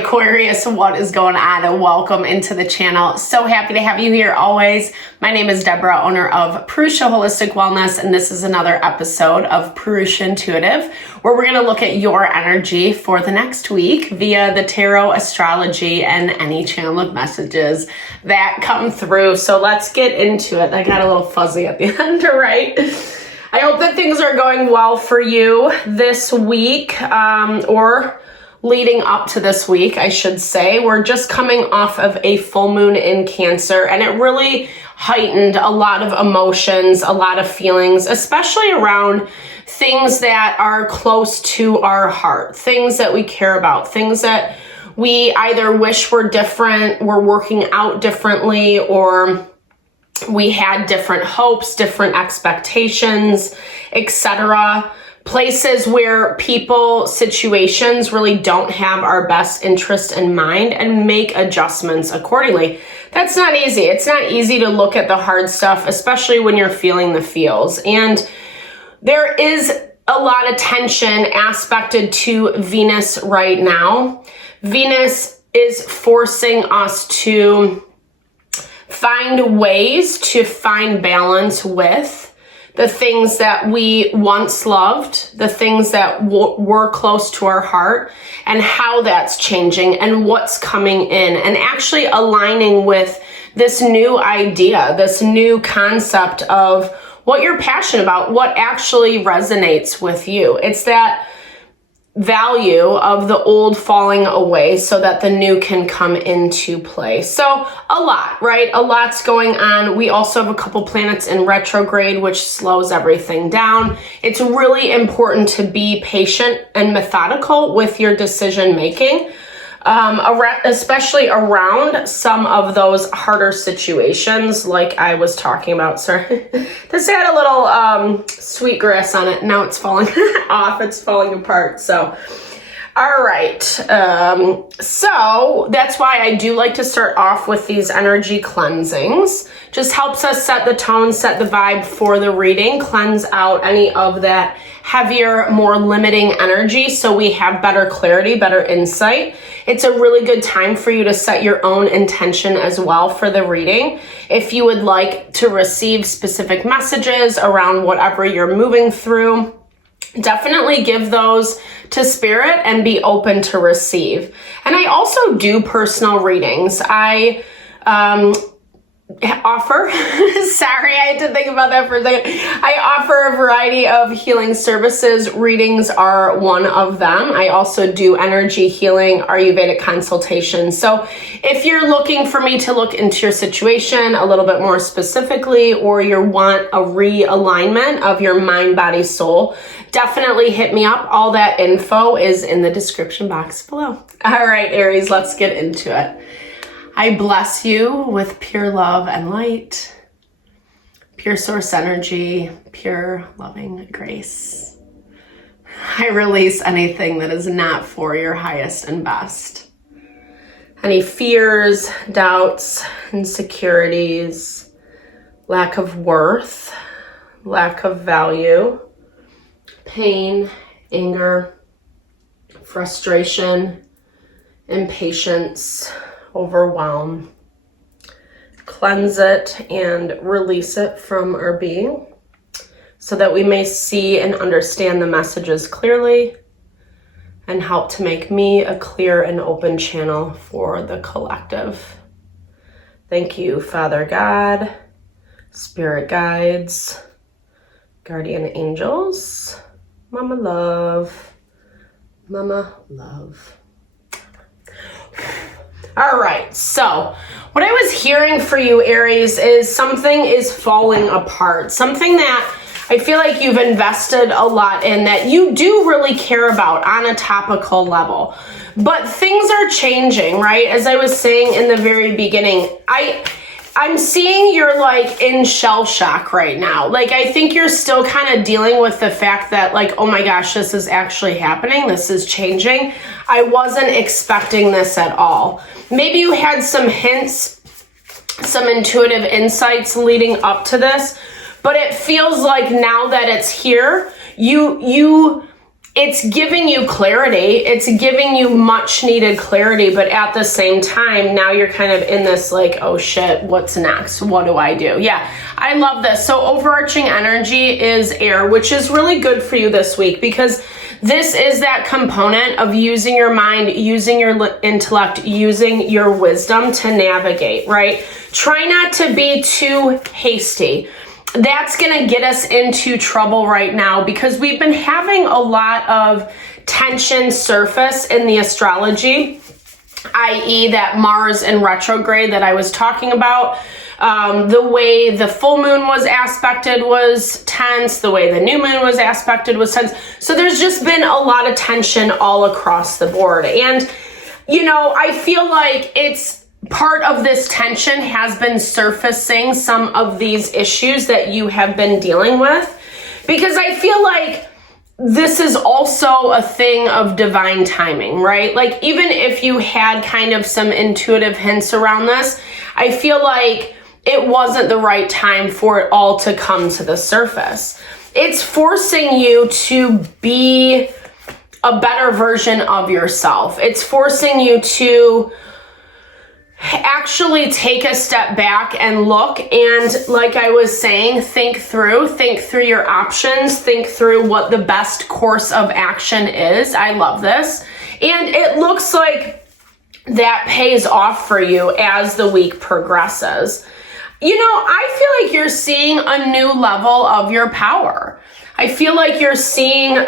Aquarius, what is going on? And welcome into the channel. So happy to have you here always. My name is Deborah, owner of Purusha Holistic Wellness, and this is another episode of Purusha Intuitive, where we're going to look at your energy for the next week via the tarot, astrology, and any channel of messages that come through. So let's get into it. I got a little fuzzy at the end, right? I hope that things are going well for you this week, or leading up to this week, I should say. We're just coming off of a full moon in Cancer, and it really heightened a lot of emotions, a lot of feelings, especially around things that are close to our heart, things that we care about, things that we either wish were different, were working out differently, or we had different hopes, different expectations, etc. Places where people, situations really don't have our best interest in mind and make adjustments accordingly. That's not easy. It's not easy to look at the hard stuff, especially when you're feeling the feels. And there is a lot of tension aspected to Venus right now. Venus is forcing us to find ways to find balance with the things that we once loved, the things that were close to our heart, and how that's changing and what's coming in, and actually aligning with this new idea, this new concept of what you're passionate about, what actually resonates with you. It's that value of the old falling away so that the new can come into play. So a lot, right? A lot's going on. We also have a couple planets in retrograde, which slows everything down. It's really important to be patient and methodical with your decision making, especially around some of those harder situations like I was talking about. Sorry, this had a little sweetgrass on it. Now it's falling off. It's falling apart. So, all right. So that's why I do like to start off with these energy cleansings. Just helps us set the tone, set the vibe for the reading, cleanse out any of that heavier, more limiting energy so we have better clarity, better insight. It's a really good time for you to set your own intention as well for the reading. If you would like to receive specific messages around whatever you're moving through, definitely give those to spirit and be open to receive. And I also do personal readings. I offer, sorry, I had to think about that for a second. I offer a variety of healing services. Readings are one of them. I also do energy healing, Ayurvedic consultations. So if you're looking for me to look into your situation a little bit more specifically, or you want a realignment of your mind, body, soul, definitely hit me up. All that info is in the description box below. All right, Aries, let's get into it. I bless you with pure love and light, pure source energy, pure loving grace. I release anything that is not for your highest and best. Any fears, doubts, insecurities, lack of worth, lack of value, pain, anger, frustration, impatience, overwhelm. Cleanse it and release it from our being so that we may see and understand the messages clearly and help to make me a clear and open channel for the collective. Thank you, Father God, Spirit guides, guardian angels, Mama Love, Mama Love. All right, so what I was hearing for you, Aries, is something is falling apart. Something that I feel like you've invested a lot in, that you do really care about on a topical level. But things are changing, right? As I was saying in the very beginning, I'm seeing you're like in shell shock right now. Like, I think you're still kind of dealing with the fact that, like, oh my gosh, this is actually happening. This is changing. I wasn't expecting this at all. Maybe you had some hints, some intuitive insights leading up to this, but it feels like now that it's here, you it's giving you clarity. It's giving you much needed clarity, but at the same time, now you're kind of in this like, oh shit, what's next? What do I do? Yeah, I love this. So overarching energy is air, which is really good for you this week because this is that component of using your mind, using your intellect, using your wisdom to navigate, right? Try not to be too hasty. That's going to get us into trouble right now because we've been having a lot of tension surface in the astrology, i.e. that Mars in retrograde that I was talking about. The way the full moon was aspected was tense. The way the new moon was aspected was tense. So there's just been a lot of tension all across the board. And, you know, I feel like it's part of this tension has been surfacing some of these issues that you have been dealing with, because I feel like this is also a thing of divine timing, right? Like even if you had kind of some intuitive hints around this, I feel like it wasn't the right time for it all to come to the surface. It's forcing you to be a better version of yourself. It's forcing you to actually take a step back and look and, like I was saying, think through your options, think through what the best course of action is. I love this. And it looks like that pays off for you as the week progresses. You know, I feel like you're seeing a new level of your power. I feel like you're seeing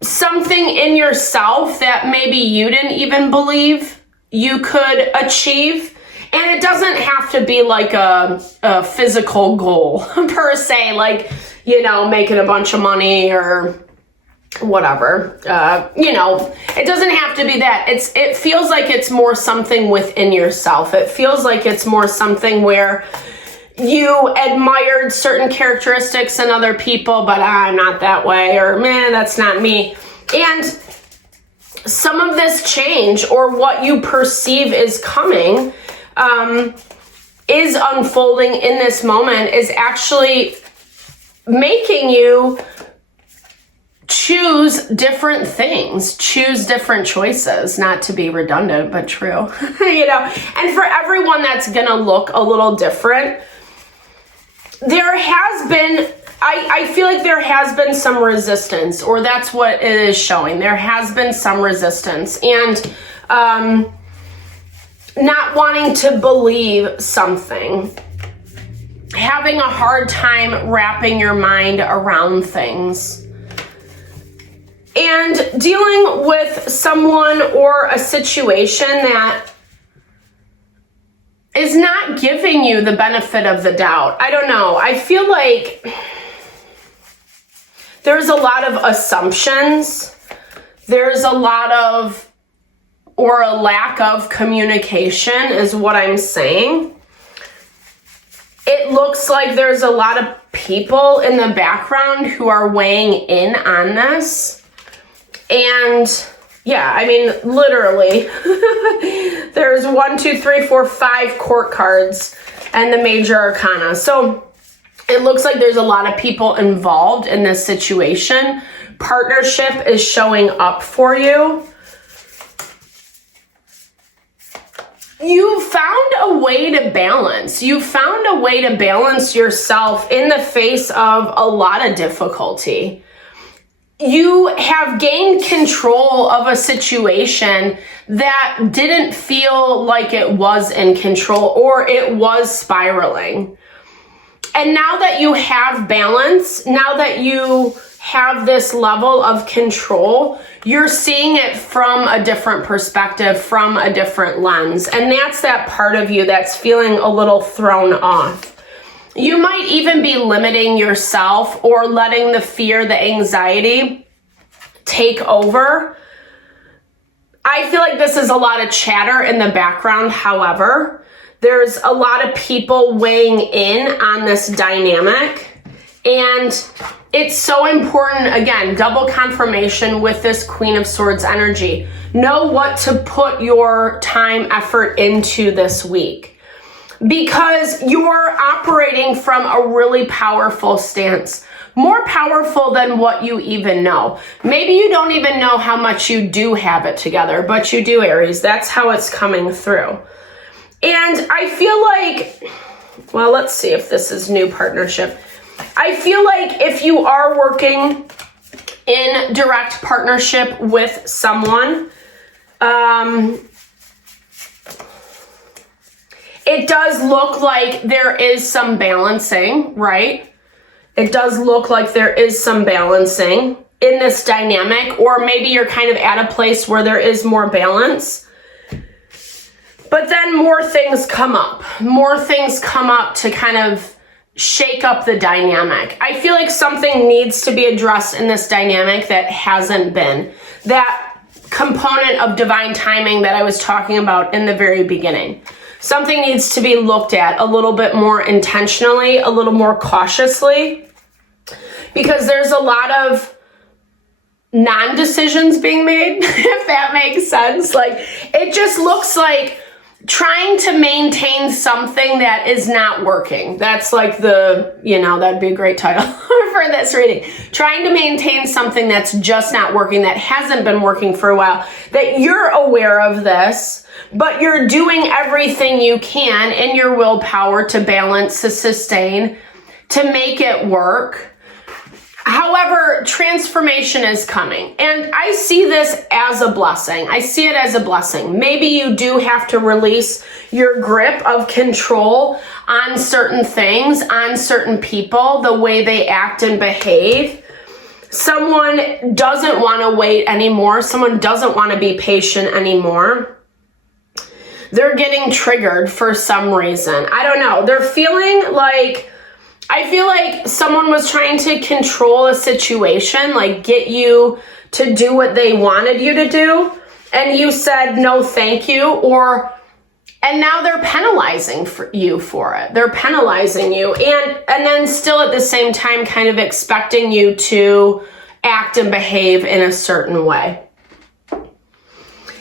something in yourself that maybe you didn't even believe you could achieve. And it doesn't have to be like a physical goal per se, like, you know, making a bunch of money or whatever. You know, it doesn't have to be that. It feels like it's more something within yourself. It feels like it's more something where you admired certain characteristics in other people, but I'm not that way, or man, that's not me. And some of this change, or what you perceive is coming, is unfolding in this moment, is actually making you choose different things, choose different choices, not to be redundant, but true, you know, and for everyone that's gonna look a little different. There has been, I feel like there has been some resistance, or that's what it is showing. There has been some resistance, and not wanting to believe something, having a hard time wrapping your mind around things, and dealing with someone or a situation that is not giving you the benefit of the doubt. I don't know. I feel like there's a lot of assumptions. There's a lot of, or a lack of communication is what I'm saying. It looks like there's a lot of people in the background who are weighing in on this. And yeah, I mean, literally, there's 1, 2, 3, 4, 5 court cards and the major arcana. So it looks like there's a lot of people involved in this situation. Partnership is showing up for you. You found a way to balance. You found a way to balance yourself in the face of a lot of difficulty. You have gained control of a situation that didn't feel like it was in control, or it was spiraling. And now that you have balance, now that you have this level of control, you're seeing it from a different perspective, from a different lens. And that's that part of you that's feeling a little thrown off. You might even be limiting yourself or letting the fear, the anxiety take over. I feel like this is a lot of chatter in the background. However, there's a lot of people weighing in on this dynamic. And it's so important, again, double confirmation with this Queen of Swords energy. Know what to put your time, effort into this week. because you're operating from a really powerful stance. More powerful than what you even know. Maybe you don't even know how much you do have it together, but you do, Aries. That's how it's coming through. And I feel like, well, let's see if this is new partnership. I feel like if you are working in direct partnership with someone, it does look like there is some balancing, right? It does look like there is some balancing in this dynamic, or maybe you're kind of at a place where there is more balance. But then more things come up. More things come up to kind of shake up the dynamic. I feel like something needs to be addressed in this dynamic that hasn't been. That component of divine timing that I was talking about in the very beginning. Something needs to be looked at a little bit more intentionally, a little more cautiously, because there's a lot of non-decisions being made, if that makes sense. Like, it just looks like trying to maintain something that is not working. That's like that'd be a great title for this reading. Trying to maintain something that's just not working, that hasn't been working for a while, that you're aware of this, but you're doing everything you can in your willpower to balance, to sustain, to make it work. However, transformation is coming, and I see this as a blessing. I see it as a blessing. Maybe you do have to release your grip of control on certain things, on certain people, the way they act and behave. Someone doesn't want to wait anymore. Someone doesn't want to be patient anymore. They're getting triggered for some reason. I don't know. They're feeling like, I feel like someone was trying to control a situation, like get you to do what they wanted you to do, and you said no thank you, and now they're penalizing you for it. They're penalizing you, and then still at the same time kind of expecting you to act and behave in a certain way.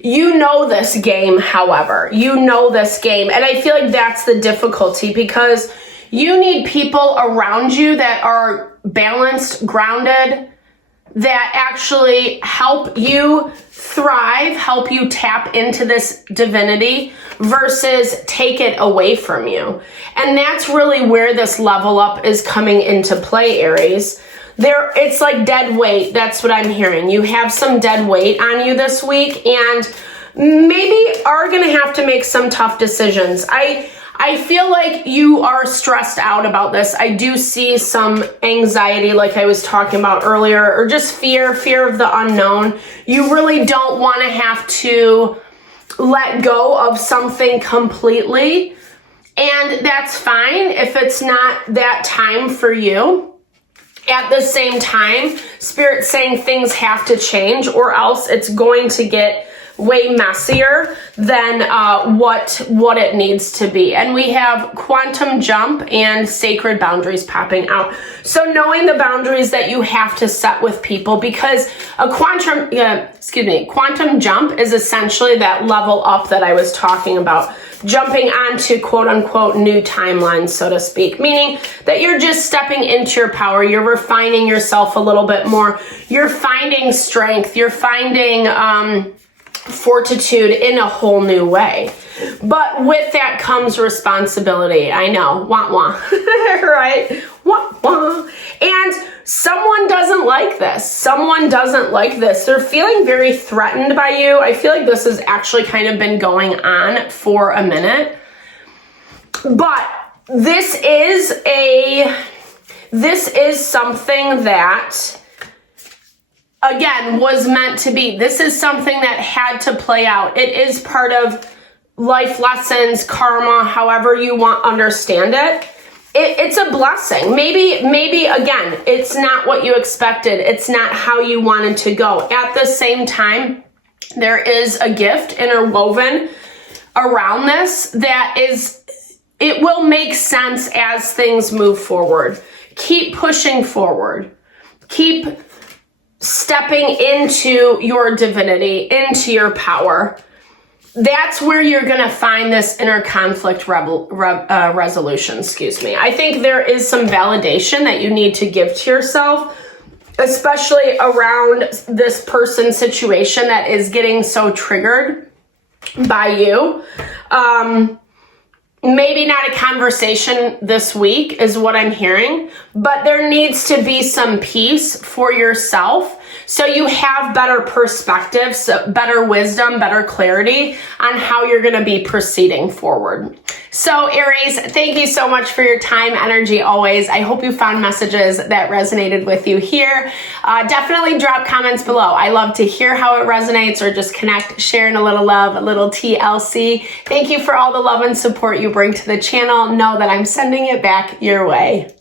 You know this game, however. You know this game, and I feel like that's the difficulty, because you need people around you that are balanced, grounded, that actually help you thrive, help you tap into this divinity versus take it away from you. And that's really where this level up is coming into play, Aries. It's like dead weight. That's what I'm hearing. You have some dead weight on you this week, and maybe are going to have to make some tough decisions. I feel like you are stressed out about this. I do see some anxiety, like I was talking about earlier, or just fear of the unknown. You really don't want to have to let go of something completely, and that's fine if it's not that time for you. At the same time, Spirit's saying things have to change, or else it's going to get way messier than what it needs to be. And we have quantum jump and sacred boundaries popping out. So knowing the boundaries that you have to set with people, because a quantum jump is essentially that level up that I was talking about. Jumping onto quote unquote new timelines, so to speak, meaning that you're just stepping into your power. You're refining yourself a little bit more. You're finding strength. You're finding fortitude in a whole new way. But with that comes responsibility. I know, wah, right? Wah. And someone doesn't like this. Someone doesn't like this. They're feeling very threatened by you. I feel like this has actually kind of been going on for a minute. But this is something that, again, was meant to be. This is something that had to play out. It is part of life lessons, karma, however you want understand it. It's a blessing. Maybe again, it's not what you expected. It's not how you wanted to go. At the same time, there is a gift interwoven around this that it will make sense as things move forward. Keep pushing forward. Keep stepping into your divinity, into your power. that's where you're going to find this inner conflict resolution. Excuse me. I think there is some validation that you need to give to yourself, especially around this person situation that is getting so triggered by you. Maybe not a conversation this week is what I'm hearing, but there needs to be some peace for yourself so you have better perspective, so better wisdom, better clarity on how you're going to be proceeding forward. So Aries, thank you so much for your time, energy always. I hope you found messages that resonated with you here. Definitely drop comments below. I love to hear how it resonates, or just connect, sharing a little love, a little TLC. Thank you for all the love and support you bring to the channel. Know that I'm sending it back your way.